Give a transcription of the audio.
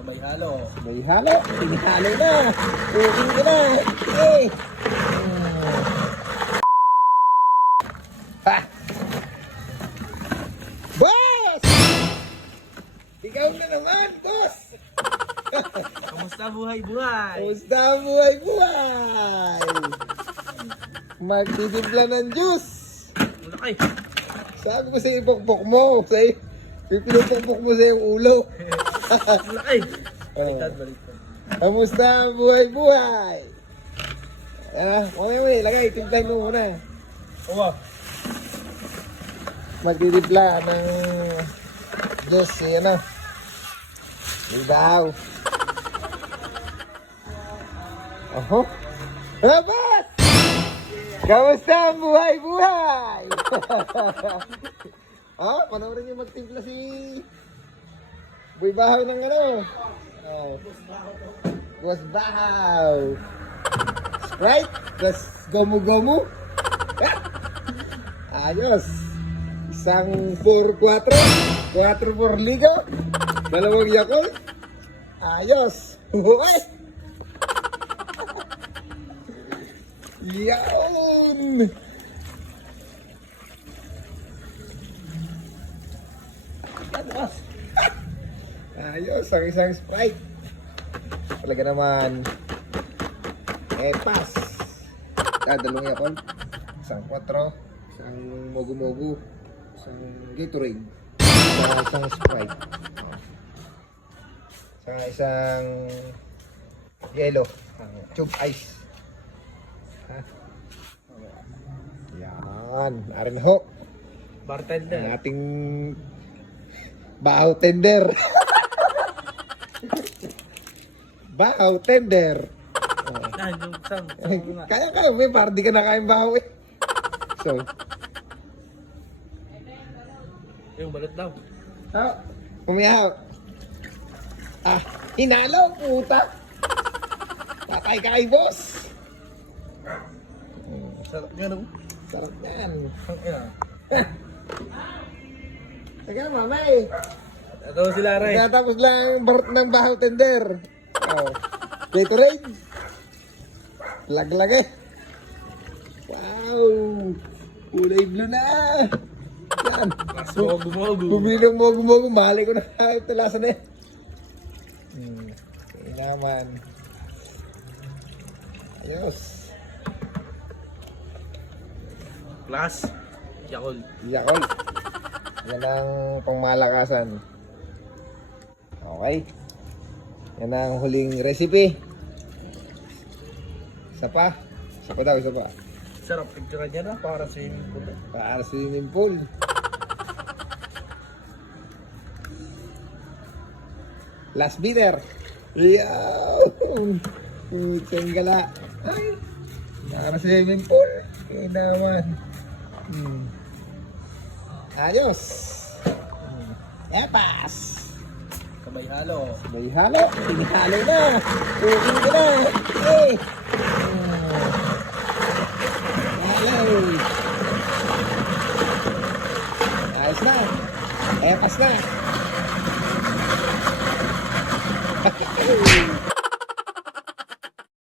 May halo. May halo. Pinihalo na. Cooking ka na. Eh. Ha! Boss! Ikaw na naman, boss! Kamusta buhay-buhay? Kamusta ang buhay-buhay? Magtitimpla ng juice. Malaki. Sabi ko sa ipokpok mo. Pinupokpok mo sa yung ulo. Malaki. Oh. Baliktad. Kamusta ang buhay-buhay? Okay mo lagay. Timplan mo muna. Owa. Magtitimpla ng juice. Yan o. Libaw. Oho. Rabas! Kamusta ang buhay-buhay? Panoorin niyo magtimpla si Boy Bahaw ng ano. Boss Bahaw. Sprite plus gomu-gomu. Ayos. Isang 4-4. 4-4 ligo. Dalawang Yakult. Ayos. Huwag. Yawn. Ayos, ang isang Sprite. Talaga naman. Pass. Dalawang Yakult. Isang 4. Isang mogu-mogu. Isang Gatorade. Isang Sprite. Isang yellow. Tube ice. Yan. Arin ho. Bartender. Ang ating bahaw tender. Bahaw tender. Yung sam. Kaya may par di ka na kayang bahaw eh. So. Yung balot daw. Umihaw. Hinalo puta. Patay ka kay boss. Sarap nga no? Sarap yan. Ang Teka na mamay. Ito sila Ray. Natapos lang ng bahaw tender. Gatorade. Lag-lag eh. Wow. Kulay blue na. Yan. Mogu-mogu. Bumili ng mogu-mogu. Mahali ko na kahit talasan eh. Kaya naman. Ayos. Plus. Yakult. Yakult. Yan ang pangmalakasan. Okay. Yan ang huling recipe. Isa pa. Isa pa daw, isa pa. Sarap picture niya na para swimming pool. Para swimming pool. Last bitter. Yaw! Putsang gala. Ay! Para swimming pool. Kaya naman. Ayos. Epas. Kamay halo. May halo. Pinihalo na. Cooking ka na. Eh. Ayos na. Epas na.